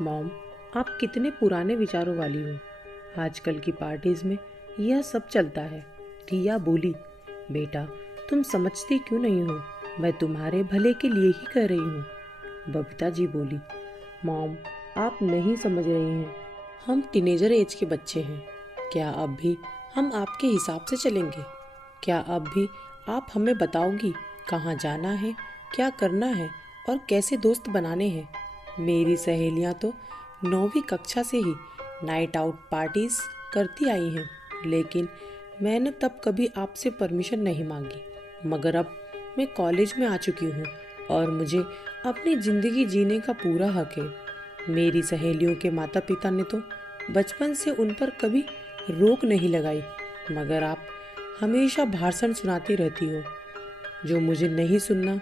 Mom, आप कितने पुराने विचारों वाली हो। आजकल की पार्टीज में यह सब चलता है। रिया बोली, बेटा तुम समझती क्यों नहीं हो, मैं तुम्हारे भले के लिए ही कह रही हूँ। बबीता जी बोली, मॉम आप नहीं समझ रही हैं, हम टीनेजर एज के बच्चे हैं। क्या अब भी हम आपके हिसाब से चलेंगे? क्या अब भी आप हमें बताओगी कहाँ जाना है, क्या करना है और कैसे दोस्त बनाने हैं? मेरी सहेलियाँ तो 9वीं कक्षा से ही नाइट आउट पार्टीज करती आई हैं, लेकिन मैंने तब कभी आपसे परमिशन नहीं मांगी। मगर अब मैं कॉलेज में आ चुकी हूँ और मुझे अपनी ज़िंदगी जीने का पूरा हक है। मेरी सहेलियों के माता पिता ने तो बचपन से उन पर कभी रोक नहीं लगाई, मगर आप हमेशा भाषण सुनाती रहती हो जो मुझे नहीं सुनना।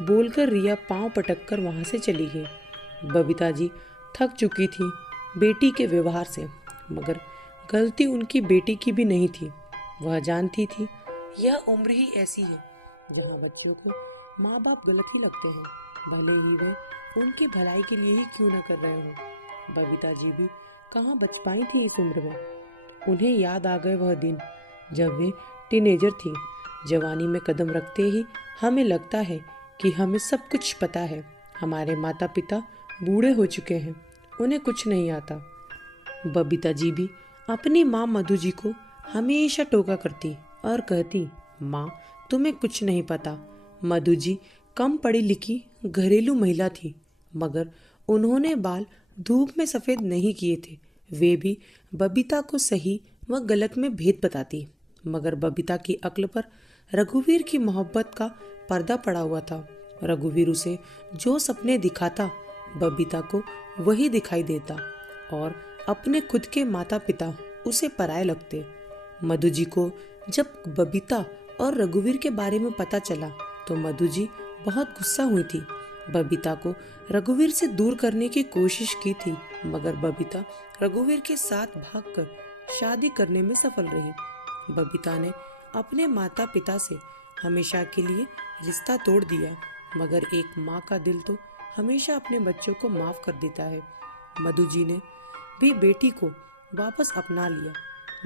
बोलकर रिया पांव पटक कर वहाँ से चली गई। बबीता जी थक चुकी थी बेटी के व्यवहार से, मगर गलती उनकी बेटी की भी नहीं थी। वह जानती थी यह उम्र ही ऐसी है जहाँ बच्चों को माँ बाप गलत ही लगते हैं, भले ही वह उनकी भलाई के लिए ही क्यों न कर रहे हों। बबीता जी भी कहाँ बच पाई थी इस उम्र में। उन्हें याद आ गए वह दिन जब वे टीनेजर थी। जवानी में कदम रखते ही हमें लगता है कि हमें सब कुछ पता है। हमारे माता पिता बूढ़े हो चुके हैं, उन्हें कुछ नहीं आता। बबीता जी भी अपनी माँ मधु जी को हमेशा टोका करती और कहती, माँ तुम्हें कुछ नहीं पता। मधु जी कम पढ़ी लिखी घरेलू महिला थी, मगर उन्होंने बाल धूप में सफ़ेद नहीं किए थे। वे भी बबीता को सही व गलत में भेद बताती, मगर बबीता की अक्ल पर रघुवीर की मोहब्बत का पर्दा पड़ा हुआ था। रघुवीर उसे जो सपने दिखाता बबीता को वही दिखाई देता और अपने खुद के माता पिता उसे पराये लगते। मधु जी को जब बबीता और रघुवीर के बारे में पता चला तो मधु जी बहुत गुस्सा हुई थी। बबीता को रघुवीर से दूर करने की कोशिश की थी, मगर बबीता रघुवीर के साथ भागकर शादी करने में सफल रही। बबीता ने अपने माता पिता से हमेशा के लिए रिश्ता तोड़ दिया, मगर एक माँ का दिल तो हमेशा अपने बच्चों को माफ कर देता है। मधु जी ने भी बेटी को वापस अपना लिया।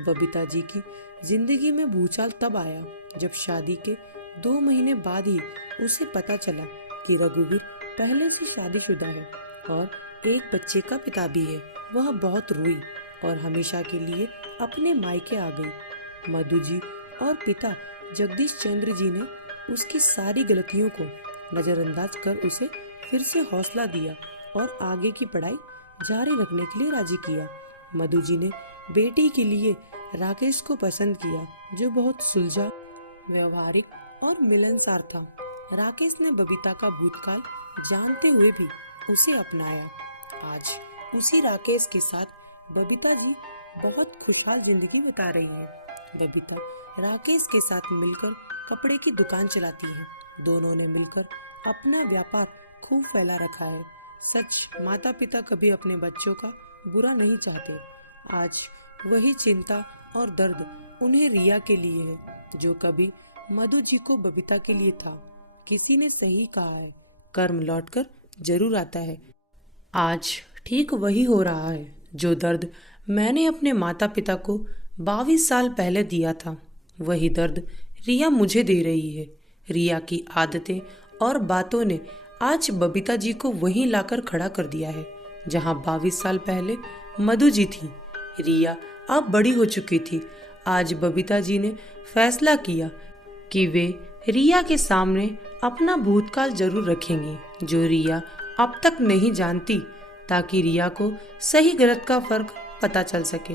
बबीता जी की जिंदगी में भूचाल तब आया जब शादी के 2 महीने बाद ही उसे पता चला कि रघुवीर पहले से शादीशुदा है और एक बच्चे का पिता भी है। वह बहुत रोई और हमेशा के लिए अपने मायके आ गई। मधु जी और पिता जगदीश चंद्र जी ने उसकी सारी गलतियों को नजरअंदाज कर उसे फिर से हौसला दिया और आगे की पढ़ाई जारी रखने के लिए राजी किया। मधु जी ने बेटी के लिए राकेश को पसंद किया, जो बहुत सुलझा, व्यवहारिक और मिलनसार था। राकेश ने बबीता का भूतकाल जानते हुए भी उसे अपनाया। आज उसी राकेश के साथ बबीता जी बहुत खुशहाल जिंदगी बिता रही है। बबीता राकेश के साथ मिलकर कपड़े की दुकान चलाती है। दोनों ने मिलकर अपना व्यापार खूब फैला रखा है। सच, माता पिता कभी अपने बच्चों का बुरा नहीं चाहते। आज वही चिंता और दर्द उन्हें रिया के लिए है, जो कभी मधु जी को बबीता के लिए था। किसी ने सही कहा है, कर्म लौटकर जरूर आता है। आज ठीक वही हो रहा है जो दर्द मैंने अपने माता पिता को 22 साल पहले दिया था, वही दर्द रिया मुझे दे रही है। रिया की आदतें और बातों ने आज बबीता जी को वहीं लाकर खड़ा कर दिया है जहां 22 साल पहले मधु जी थी। रिया अब बड़ी हो चुकी थी। आज बबीता जी ने फैसला किया कि वे रिया के सामने अपना भूतकाल जरूर रखेंगी जो रिया अब तक नहीं जानती, ताकि रिया को सही गलत का फर्क पता चल सके।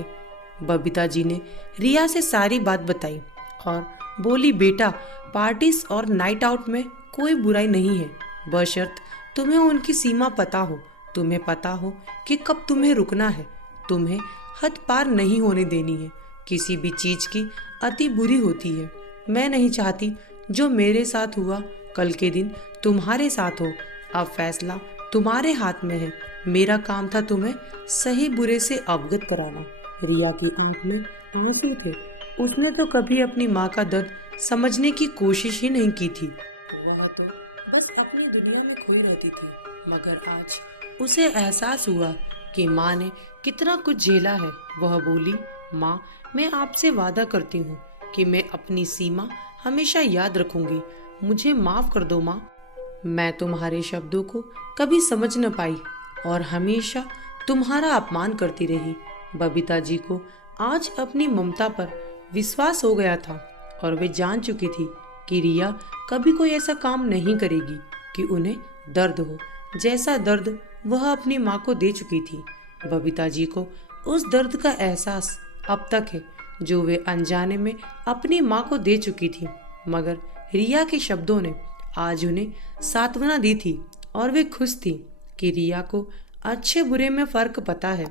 बबीता जी ने रिया से सारी बात बताई और बोली, बेटा पार्टीज और नाइट आउट में कोई बुराई नहीं है, बशर्त तुम्हें उनकी सीमा पता हो। तुम्हें पता हो कि कब तुम्हें रुकना है। तुम्हें हद पार नहीं होने देनी है। किसी भी चीज की अति बुरी होती है। मैं नहीं चाहती जो मेरे साथ हुआ कल के दिन तुम्हारे साथ हो। अब फैसला तुम्हारे हाथ में है। मेरा काम था तुम्हें सही बुरे से अवगत कराना। रिया की आंख में आंसू थे। उसने तो कभी अपनी माँ का दर्द समझने की कोशिश ही नहीं की थी। वह तो बस अपनी दुनिया में खोई रहती थी, मगर आज उसे एहसास हुआ कि माँ ने कितना कुछ झेला है। वह बोली, माँ, मैं आपसे वादा करती हूँ कि मैं अपनी सीमा हमेशा याद रखूंगी। मुझे माफ कर दो माँ। मैं तुम्हारे शब्दों को कभी समझ न पाई और हमेशा तुम्हारा अपमान करती रही। बबीता जी को आज अपनी ममता पर विश्वास हो गया था और वे जान चुकी थी कि रिया कभी कोई ऐसा काम नहीं करेगी कि उन्हें दर्द हो, जैसा दर्द वह अपनी माँ को दे चुकी थी। बबीता जी को उस दर्द का एहसास अब तक है जो वे अनजाने में अपनी माँ को दे चुकी थी, मगर रिया के शब्दों ने आज उन्हें सांत्वना दी थी और वे खुश थी कि रिया को अच्छे बुरे में फर्क पता है।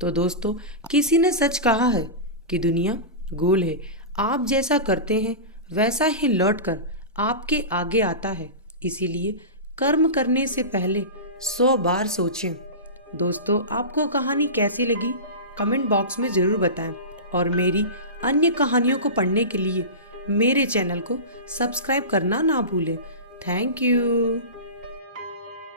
तो दोस्तों, किसी ने सच कहा है कि दुनिया गोल है, आप जैसा करते हैं वैसा ही लौट कर आपके आगे आता है। इसीलिए कर्म करने से पहले 100 बार सोचें। दोस्तों, आपको कहानी कैसी लगी कमेंट बॉक्स में ज़रूर बताएं और मेरी अन्य कहानियों को पढ़ने के लिए मेरे चैनल को सब्सक्राइब करना ना भूलें। Thank you.